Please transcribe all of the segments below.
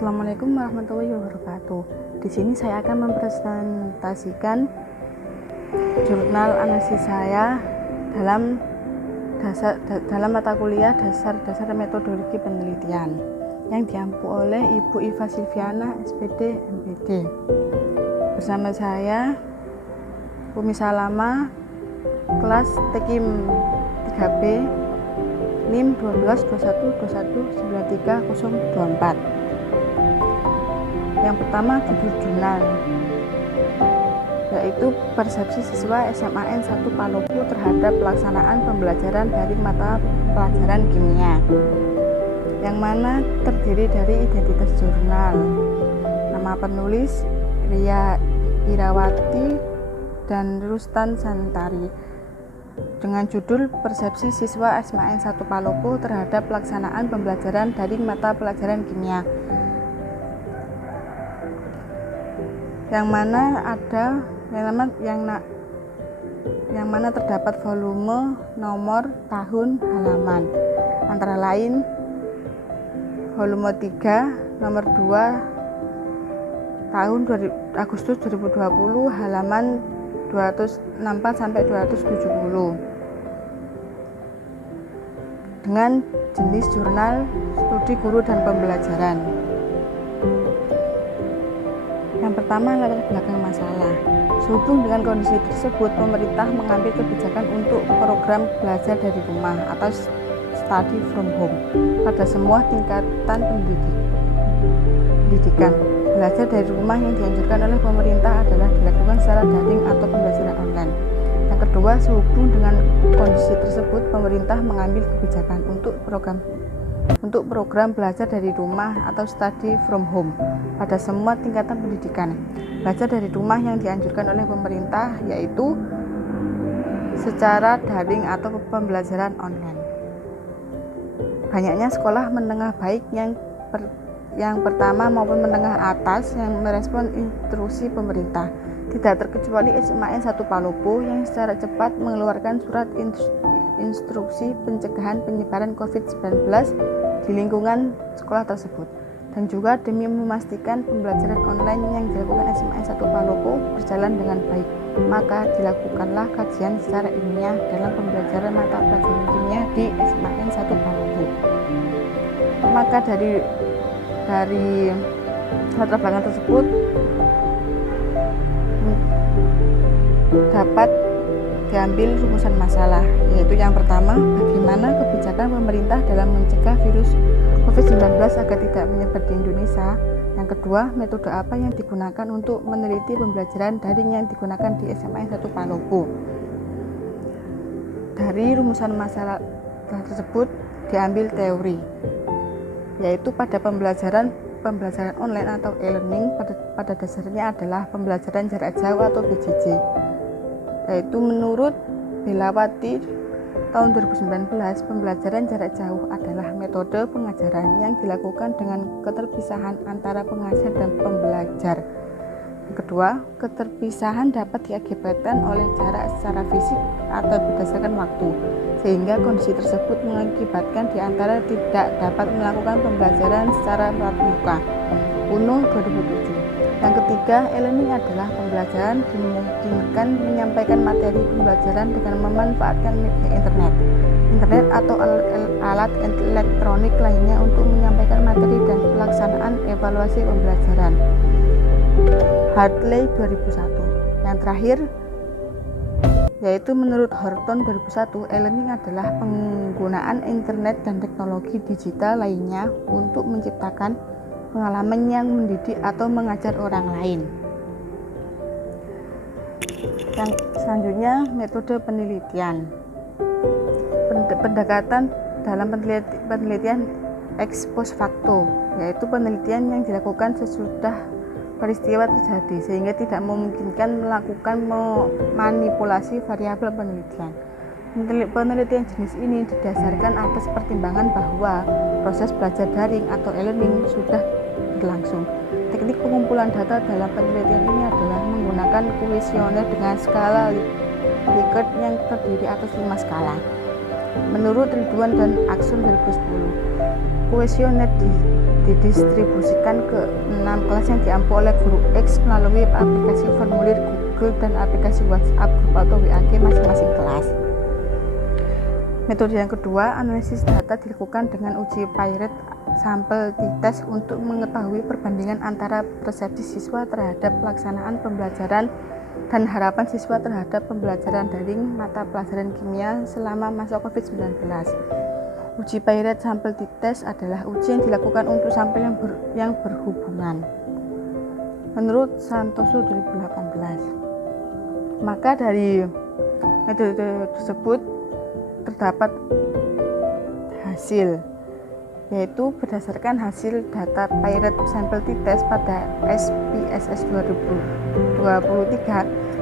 Assalamualaikum warahmatullahi wabarakatuh. Di sini saya akan mempresentasikan jurnal analisis saya dalam mata kuliah dasar metodologi penelitian yang diampu oleh Ibu Iva Silviana, SPD, MPD. Bersama saya Umi Salama, kelas Tekim 3B, NIM 122121930024. Yang pertama judul jurnal, yaitu persepsi siswa SMAN 1 Palopo terhadap pelaksanaan pembelajaran dari mata pelajaran kimia, yang mana terdiri dari identitas jurnal, nama penulis Ria Irawati dan Rustan Santari, dengan judul persepsi siswa SMAN 1 Palopo terhadap pelaksanaan pembelajaran dari mata pelajaran kimia, yang mana terdapat volume, nomor, tahun, halaman, antara lain volume 3 nomor 2 tahun Agustus 2020 halaman 264 sampai 270, dengan jenis jurnal studi guru dan pembelajaran. Yang pertama, latar belakang masalah. Sehubung dengan kondisi tersebut, pemerintah mengambil kebijakan untuk program belajar dari rumah atau study from home pada semua tingkatan pendidikan. Belajar dari rumah yang dianjurkan oleh pemerintah adalah dilakukan secara daring atau pembelajaran online. Yang kedua, sehubung dengan kondisi tersebut, pemerintah mengambil kebijakan untuk program belajar dari rumah atau study from home pada semua tingkatan pendidikan. Belajar dari rumah yang dianjurkan oleh pemerintah yaitu secara daring atau pembelajaran online. Banyaknya sekolah menengah baik yang pertama maupun menengah atas yang merespon instruksi pemerintah, tidak terkecuali SMAN 1 Palopo yang secara cepat mengeluarkan surat instruksi pencegahan penyebaran COVID-19 di lingkungan sekolah tersebut, dan juga demi memastikan pembelajaran online yang dilakukan SMAN 1 Palopo berjalan dengan baik, maka dilakukanlah kajian secara ilmiah dalam pembelajaran mata pelajaran kimia di SMAN 1 Palopo. Maka dari latar belakang tersebut dapat diambil rumusan masalah, yaitu yang pertama, bagaimana kebijakan pemerintah dalam mencegah virus COVID-19 agar tidak menyebar di Indonesia. Yang kedua, metode apa yang digunakan untuk meneliti pembelajaran daring yang digunakan di SMAN 1 Palopo. Dari rumusan masalah tersebut diambil teori, yaitu pada pembelajaran online atau e-learning pada dasarnya adalah pembelajaran jarak jauh atau PJJ, yaitu menurut Belawati tahun 2019, pembelajaran jarak jauh adalah metode pengajaran yang dilakukan dengan keterpisahan antara pengajar dan pembelajar. Yang kedua, keterpisahan dapat diakibatkan oleh jarak secara fisik atau berdasarkan waktu, sehingga kondisi tersebut mengakibatkan di antara tidak dapat melakukan pembelajaran secara tatap muka. UNO 2007. Yang ketiga, e-learning adalah pembelajaran dimungkinkan menyampaikan materi pembelajaran dengan memanfaatkan media internet atau alat elektronik lainnya untuk menyampaikan materi dan pelaksanaan evaluasi pembelajaran. Hartley 2001. Yang terakhir, yaitu menurut Horton 2001, e-learning adalah penggunaan internet dan teknologi digital lainnya untuk menciptakan pengalaman yang mendidik atau mengajar orang lain. Yang selanjutnya, metode penelitian. Pendekatan dalam penelitian ex post facto, yaitu penelitian yang dilakukan sesudah peristiwa terjadi sehingga tidak memungkinkan melakukan manipulasi variabel penelitian. Penelitian jenis ini didasarkan atas pertimbangan bahwa proses belajar daring atau e-learning sudah berlangsung. Teknik pengumpulan data dalam penelitian ini adalah menggunakan kuesioner dengan skala Likert yang terdiri atas 5 skala. Menurut Ridwan dan Aksun 2010, kuesioner didistribusikan ke 6 kelas yang diampu oleh guru X melalui aplikasi formulir Google dan aplikasi WhatsApp grup atau WAG masing-masing kelas. Metode yang kedua, analisis data dilakukan dengan uji pilot sampel t-test untuk mengetahui perbandingan antara persepsi siswa terhadap pelaksanaan pembelajaran dan harapan siswa terhadap pembelajaran daring mata pelajaran kimia selama masa COVID-19. Uji pilot sampel t-test adalah uji yang dilakukan untuk sampel yang berhubungan. Menurut Santoso 2018. Maka dari metode tersebut terdapat hasil, yaitu berdasarkan hasil data pilot sampel t-test pada SPSS 2023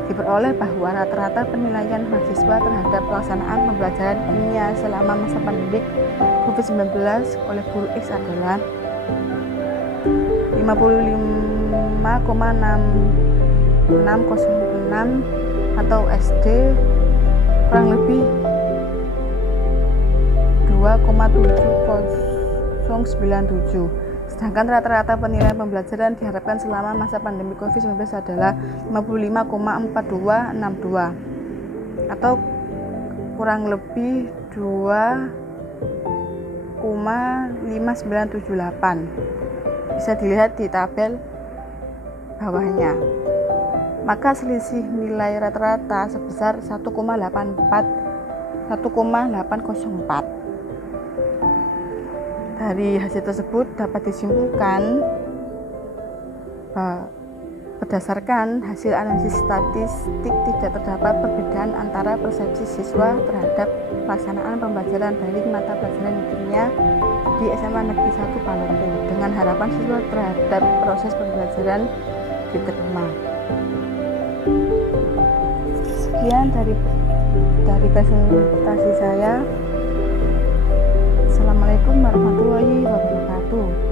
diperoleh bahwa rata-rata penilaian mahasiswa terhadap pelaksanaan pembelajaran kimia selama masa pandemi COVID-19 oleh guru X adalah 55,6606 atau SD kurang lebih 2,70097. Sedangkan rata-rata penilaian pembelajaran diharapkan selama masa pandemi COVID-19 adalah 55,4262 atau kurang lebih 2,5978. Bisa dilihat di tabel bawahnya. Maka selisih nilai rata-rata sebesar 1,804. Dari hasil tersebut dapat disimpulkan berdasarkan hasil analisis statistik tidak terdapat perbedaan antara persepsi siswa terhadap pelaksanaan pembelajaran daring mata pelajaran kimia di SMA Negeri 1 Palopo dengan harapan siswa terhadap proses pembelajaran diterima. Sekian dari presentasi saya. Assalamualaikum warahmatullahi wabarakatuh.